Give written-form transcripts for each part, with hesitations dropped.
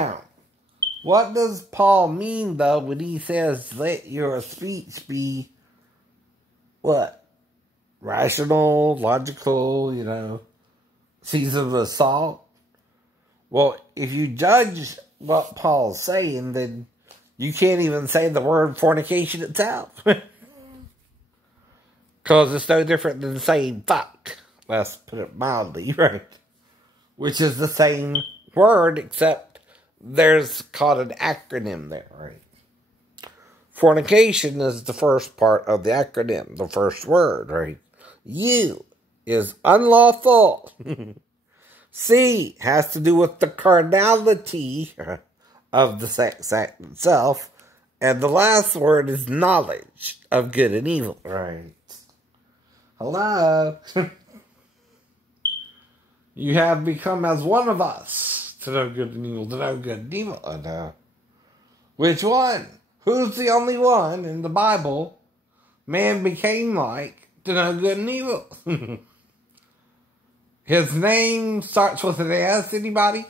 Now, what does Paul mean, though, when he says, let your speech be, what? Rational, logical, seasoned with salt? Well, if you judge what Paul's saying, then you can't even say the word fornication itself. Because it's no different than saying fuck. Let's put it mildly, right? Which is the same word, except there's called an acronym there, right? Fornication is the first part of the acronym, the first word, right? U is unlawful. C has to do with the carnality of the sex act itself. And the last word is knowledge of good and evil, right? Hello? You have become as one of us to know good and evil, to know good and evil. Which one? Who's the only one in the Bible man became like to know good and evil? His name starts with an S, anybody?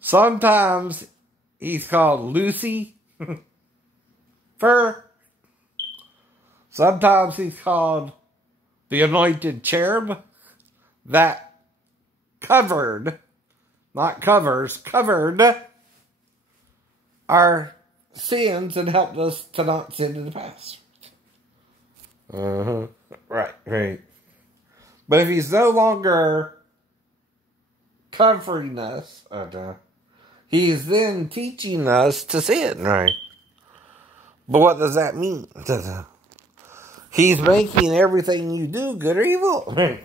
Sometimes he's called Lucy Fur. Sometimes he's called the anointed cherub that covered, not covers, covered our sins and helped us to not sin in the past. Right. But if he's no longer comforting us, he's then teaching us to sin, right? But what does that mean? He's making everything you do good or evil.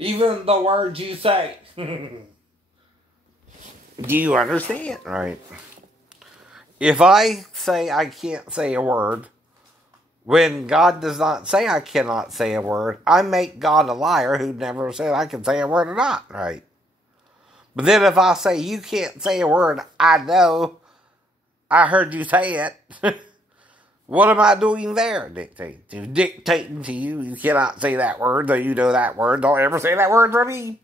Even the words you say. Do you understand? Right. If I say I can't say a word, when God does not say I cannot say a word, I make God a liar who never said I can say a word or not, right? But then if I say you can't say a word, I know, I heard you say it. What am I doing there? Dictating to you. You cannot say that word, though you know that word. Don't ever say that word for me.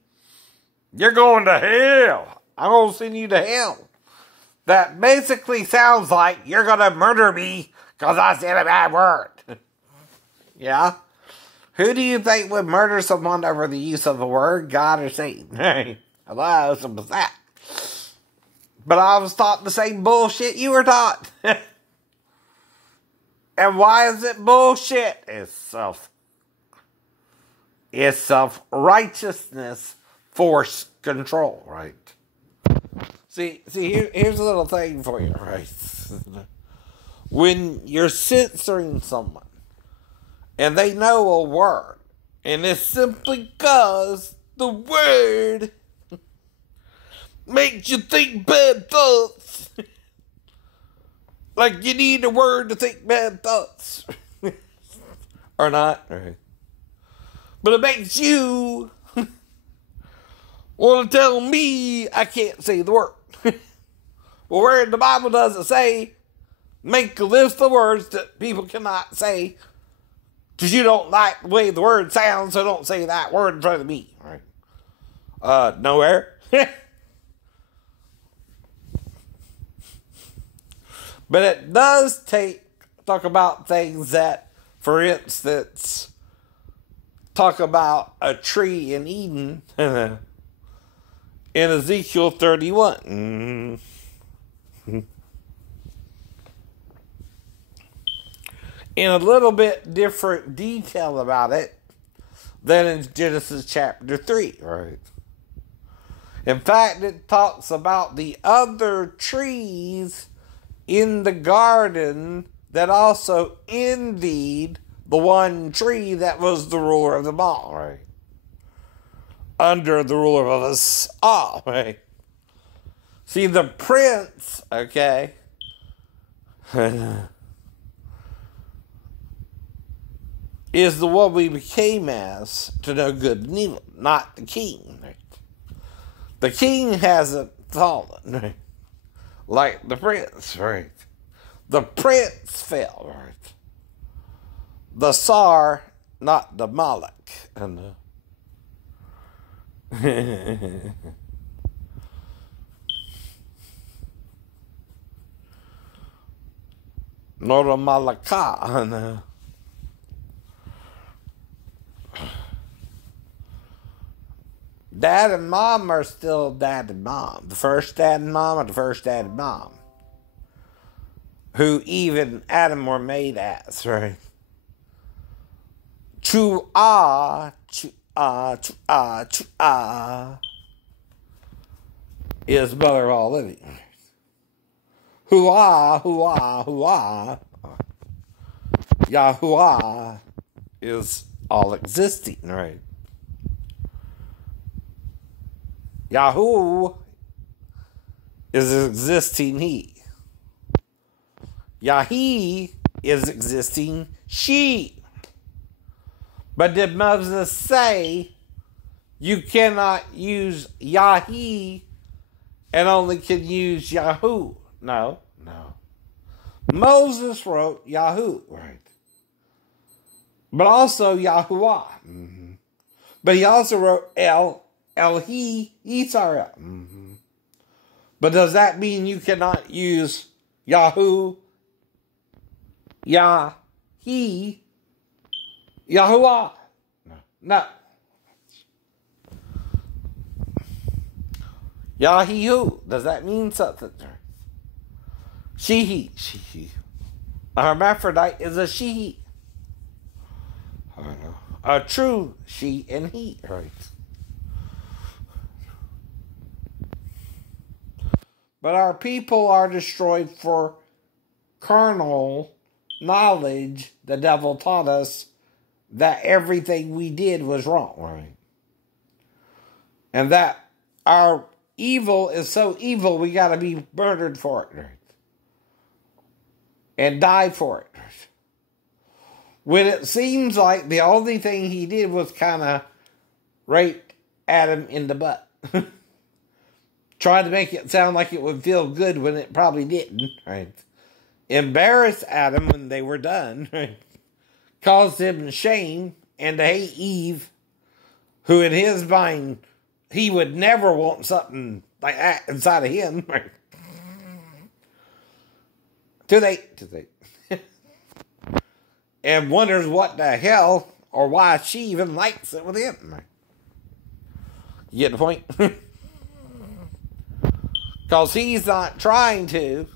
You're going to hell. I'm going to send you to hell. That basically sounds like you're going to murder me because I said a bad word. Yeah? Who do you think would murder someone over the use of a word? God or Satan? Hey, hello, so what's that? But I was taught the same bullshit you were taught. And why is it bullshit? It's self-righteousness, force control, right? See, here's a little thing for you, right? When you're censoring someone, and they know a word, and it's simply because the word makes you think bad thoughts. Like you need a word to think bad thoughts. Or not. Right. But it makes you want to tell me I can't say the word. Well, where in the Bible does it say, make a list of words that people cannot say because you don't like the way the word sounds, so don't say that word in front of me. Right. Nowhere. But it does talk about things that, for instance, talk about a tree in Eden in Ezekiel 31. In a little bit different detail about it than in Genesis chapter 3, right? In fact, it talks about the other trees in the garden that also envied the one tree that was the ruler of them all, right? Under the ruler of us all, right? See, the prince, okay, is the one we became as to know good and evil, not the king, right? The king hasn't fallen, right? Like the prince, right? The prince fell, right? The Tsar, not the Moloch. And Nora Malaka. Dad and mom are still dad and mom. The first dad and mom are the first dad and mom. Who even Adam were made as, right? Chua, chua, chua, chua is mother of all living. Hua, hua, hua. Yahuwah is all existing, right? Yahoo is existing he. Yahi is existing she. But did Moses say you cannot use Yahi and only can use Yahoo? No. Moses wrote Yahoo, right? But also Yahuwah. Mm-hmm. But he also wrote El-He, Yisrael. Mm-hmm. But does that mean you cannot use Yahoo, Yahi, Yahuwah? No. Yahihu, does that mean something? She. A hermaphrodite is a she. I don't know. A true she and he, right? But our people are destroyed for carnal knowledge. The devil taught us that everything we did was wrong, right? And that our evil is so evil we got to be murdered for it, right? And die for it. When it seems like the only thing he did was kind of rape Adam in the butt. Tried to make it sound like it would feel good when it probably didn't, right? Embarrassed Adam when they were done, right? Caused him shame and to hate Eve, who in his mind, he would never want something like that inside of him, right? Too late. And wonders what the hell or why she even likes it with him. You get the point? Because he's not trying to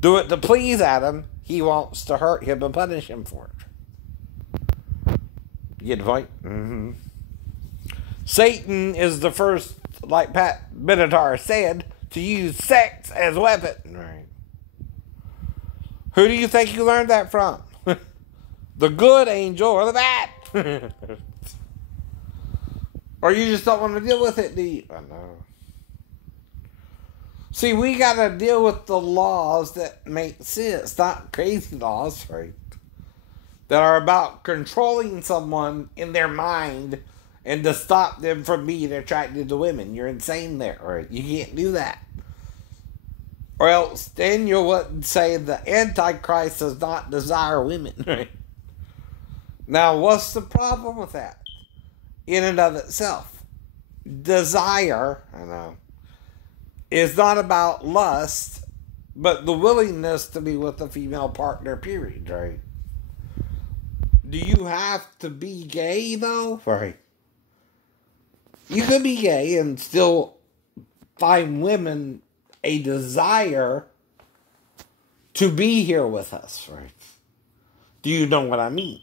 do it to please Adam. He wants to hurt him and punish him for it. You get the point? Mm-hmm. Satan is the first, like Pat Benatar said, to use sex as a weapon. Right. Who do you think you learned that from? The good angel or the bad? Or you just don't want to deal with it, do you? I know. See, we got to deal with the laws that make sense, not crazy laws, right? That are about controlling someone in their mind and to stop them from being attracted to women. You're insane there, right? You can't do that. Or else Daniel would say the Antichrist does not desire women, right? Now, what's the problem with that? In and of itself. Desire, I know, is not about lust, but the willingness to be with a female partner, period, right? Do you have to be gay, though? Right. You could be gay and still find women a desire to be here with us, right? Do you know what I mean?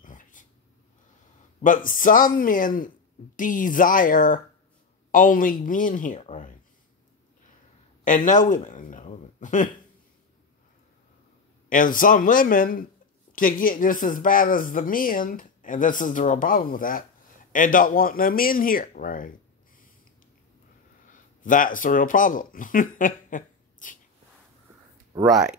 But some men desire only men here, right? And no women. And some women can get just as bad as the men, and this is the real problem with that, and don't want no men here, right? That's the real problem. Right.